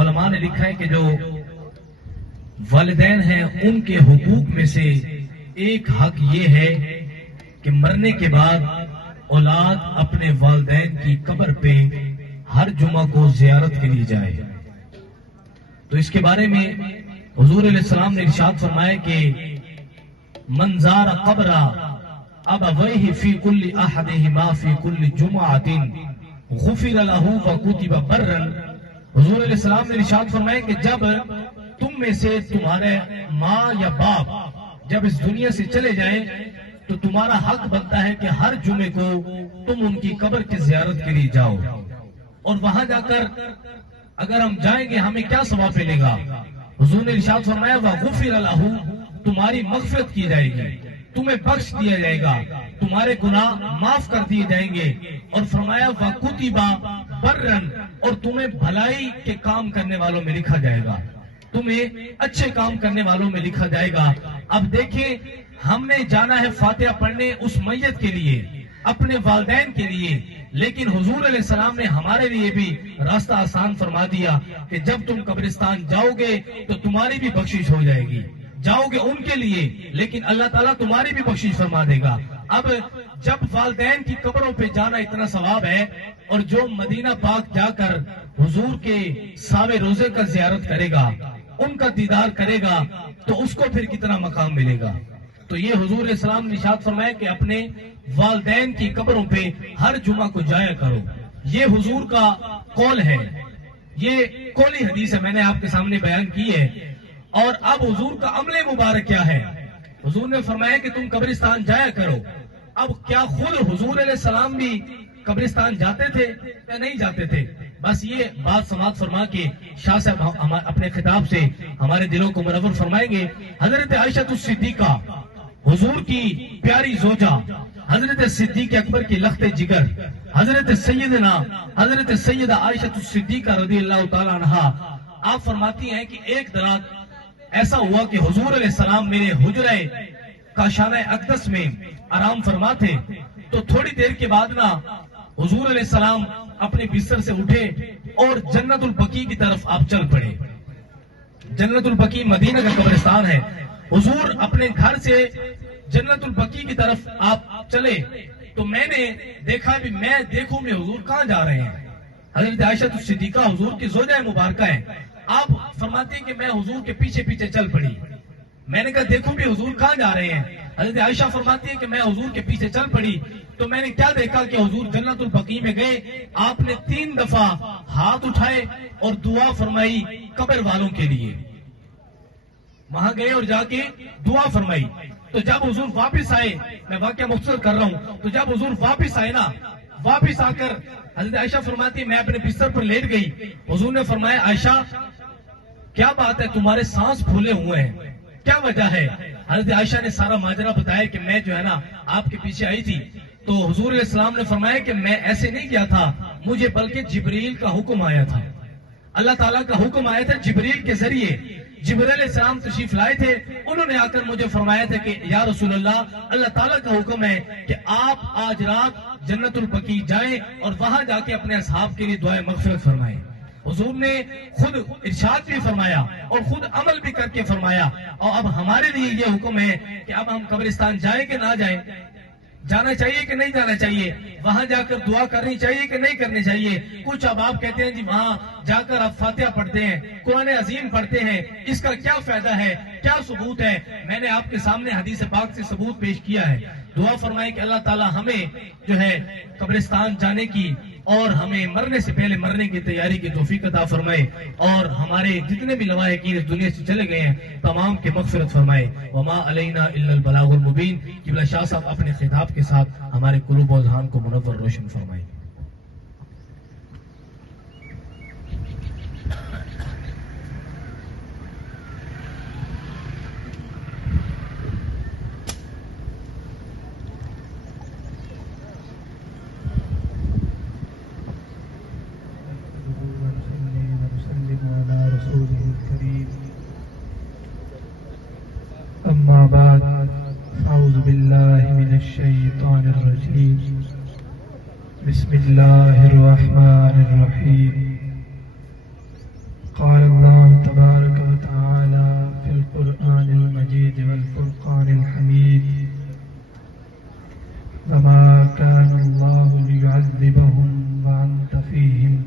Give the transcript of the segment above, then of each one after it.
علماء نے لکھا ہے کہ جو والدین ہیں ان کے حقوق میں سے ایک حق یہ ہے کہ مرنے کے بعد اولاد اپنے والدین کی قبر پہ ہر جمعہ کو زیارت کے لیے جائے. تو اس کے بارے میں حضور علیہ السلام نے ارشاد فرمایا کہ من زار قبر ابویہ فی کل احدہما فی کل جمعۃ غفر لہ وکتب برا. حضور علیہ السلام نے ارشاد فرمایا کہ جب تم میں سے تمہارے ماں یا باپ جب اس دنیا سے چلے جائیں تو تمہارا حق بنتا ہے کہ ہر جمعے کو تم ان کی قبر کی زیارت کے لیے جاؤ، اور وہاں جا کر اگر ہم جائیں گے ہمیں کیا ثواب ملے گا. حضور نے ارشاد فرمایا وغفر لہ، تمہاری مغفرت کی جائے گی، تمہیں بخش دیا جائے گا، تمہارے گناہ معاف کر دیے جائیں گے. اور فرمایا وَكُتِبَ بَرًّا، اور تمہیں بھلائی کے کام کرنے والوں میں لکھا جائے گا، تمہیں اچھے کام کرنے والوں میں لکھا جائے گا. اب دیکھیں ہم نے جانا ہے فاتحہ پڑھنے اس میت کے لیے، اپنے والدین کے لیے، لیکن حضور علیہ السلام نے ہمارے لیے بھی راستہ آسان فرما دیا کہ جب تم قبرستان جاؤ گے تو تمہاری بھی بخشش ہو جائے گی. جاؤ گے ان کے لیے لیکن اللہ تعالیٰ تمہاری بھی بخشش فرما دے گا. اب جب والدین کی قبروں پہ جانا اتنا ثواب ہے، اور جو مدینہ پاک جا کر حضور کے ساوے روزے کا زیارت کرے گا، ان کا دیدار کرے گا، تو اس کو پھر کتنا مقام ملے گا. تو یہ حضور علیہ السلام نے ارشاد فرمایا کہ اپنے والدین کی قبروں پہ ہر جمعہ کو جایا کرو. یہ حضور کا قول ہے، یہ قولی حدیث ہے، میں نے آپ کے سامنے بیان کی ہے. اور اب حضور کا عمل مبارک کیا ہے؟ حضور نے فرمایا کہ تم قبرستان جایا کرو. اب کیا خود حضور علیہ السلام بھی قبرستان جاتے تھے یا نہیں جاتے تھے؟ بس یہ بات سماعت فرما کے شاہ صاحب اپنے خطاب سے ہمارے دلوں کو منور فرمائیں گے. حضرت عائشہ الصدیقہ، حضور کی پیاری زوجہ، حضرت صدیق اکبر کی لخت جگر، حضرت سیدہ عائشہ الصدیقہ رضی اللہ تعالی عنہا، آپ فرماتی ہیں کہ ایک رات ایسا ہوا کہ حضور علیہ السلام میرے حجرہ کاشانہ اقدس میں آرام فرما تھے. تو تھوڑی دیر کے بعد نا حضور علیہ السلام اپنے بستر سے اٹھے اور جنت البقیع کی طرف آپ چل پڑے. جنت البقیع مدینہ کا قبرستان ہے. حضور اپنے گھر سے جنت البقیع کی طرف آپ چلے تو میں نے دیکھا بھی میں دیکھوں میں حضور کہاں جا رہے ہیں. حضرت عائشہ الصدیقہ حضور کی زوجہ مبارکہ ہیں. آپ فرماتی ہیں کہ میں حضور کے پیچھے پیچھے چل پڑی. میں نے کہا دیکھو بھی حضور کہاں جا رہے ہیں. حضرت عائشہ فرماتی ہے کہ میں حضور کے پیچھے چل پڑی تو میں نے کیا دیکھا کہ حضور جنت البقیع میں گئے. آپ نے 3 دفعہ ہاتھ اٹھائے اور دعا فرمائی قبر والوں کے لیے. وہاں گئے اور جا کے دعا فرمائی. تو جب حضور واپس آئے، میں واقعہ مختصر کر رہا ہوں، تو جب حضور واپس آئے نا، واپس آ کر حضرت عائشہ فرماتی ہے میں اپنے بستر پر لیٹ گئی. حضور نے فرمایا عائشہ کیا بات ہے، تمہارے سانس پھولے ہوئے ہیں، کیا وجہ ہے؟ حضرت عائشہ نے سارا ماجرا بتایا کہ میں جو ہے نا آپ کے پیچھے آئی تھی. تو حضور علیہ السلام نے فرمایا کہ میں ایسے نہیں کیا تھا، مجھے بلکہ جبریل کا حکم آیا تھا، اللہ تعالیٰ کا حکم آیا تھا جبریل کے ذریعے. جبریل علیہ السلام تشریف لائے تھے، انہوں نے آ کر مجھے فرمایا تھا کہ یا رسول اللہ، اللہ تعالیٰ کا حکم ہے کہ آپ آج رات جنت البقیع جائیں اور وہاں جا کے اپنے اصحاب کے لیے دعائے مغفرت فرمائیں. حضور نے خود ارشاد بھی فرمایا اور خود عمل بھی کر کے فرمایا. اور اب ہمارے لیے یہ حکم ہے کہ اب ہم قبرستان جائیں کہ نہ جائیں، جانا چاہیے کہ نہیں جانا چاہیے، وہاں جا کر دعا کرنی چاہیے کہ نہیں کرنی چاہیے. کچھ اب آپ کہتے ہیں جی وہاں جا کر آپ فاتحہ پڑھتے ہیں، قرآن عظیم پڑھتے ہیں، اس کا کیا فائدہ ہے، کیا ثبوت ہے؟ میں نے آپ کے سامنے حدیث پاک سے ثبوت پیش کیا ہے. دعا فرمائے کہ اللہ تعالی ہمیں جو ہے قبرستان جانے کی اور ہمیں مرنے سے پہلے مرنے کی تیاری کی توفیق عطا فرمائے، اور ہمارے جتنے بھی لواحقین اس دنیا سے چلے گئے ہیں تمام کے مغفرت فرمائے. وما علینا الا البلاغ المبین. قبلہ شاہ صاحب اپنے خطاب کے ساتھ ہمارے قلوب و اذہان کو منور روشن فرمائے. أما بعد أعوذ بالله من الشيطان الرجيم بسم الله الرحمن الرحيم قال الله تبارك وتعالى في القرآن المجيد والفرقان الحميد وما كان الله ليعذبهم وأنت فيهم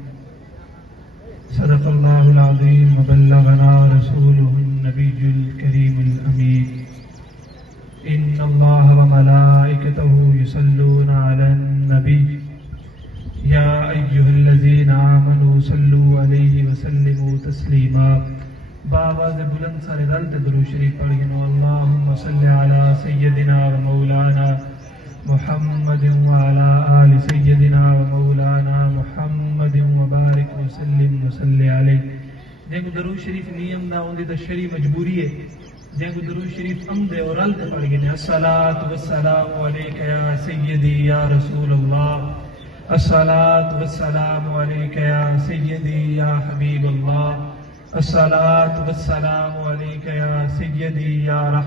صدق الله العظيم وبلغنا رسوله النبي الكريم الأمين إن الله وملائكته يصلون على النبي يا أيها الذين آمنوا صلوا عليه وسلموا تسليما بآواز بلند سارے دلت درود شریف پڑھیں اللهم صل على سيدنا ومولانا محمد وعلى آل سيدنا ومولانا محمد وبارك وسلم وصل عليه دیکھو درود شریف نیم نہ ہوندی تو شری مجبوری ہے دیکھو درود شریف امدے اور الت پڑھ گئے الصلاۃ والسلام علیک یا سیدی یا رسول اللہ الصلاۃ والسلام علیک یا سیدی یا حبیب اللہ الصلاۃ والسلام علیک یا سیدی یا رحمت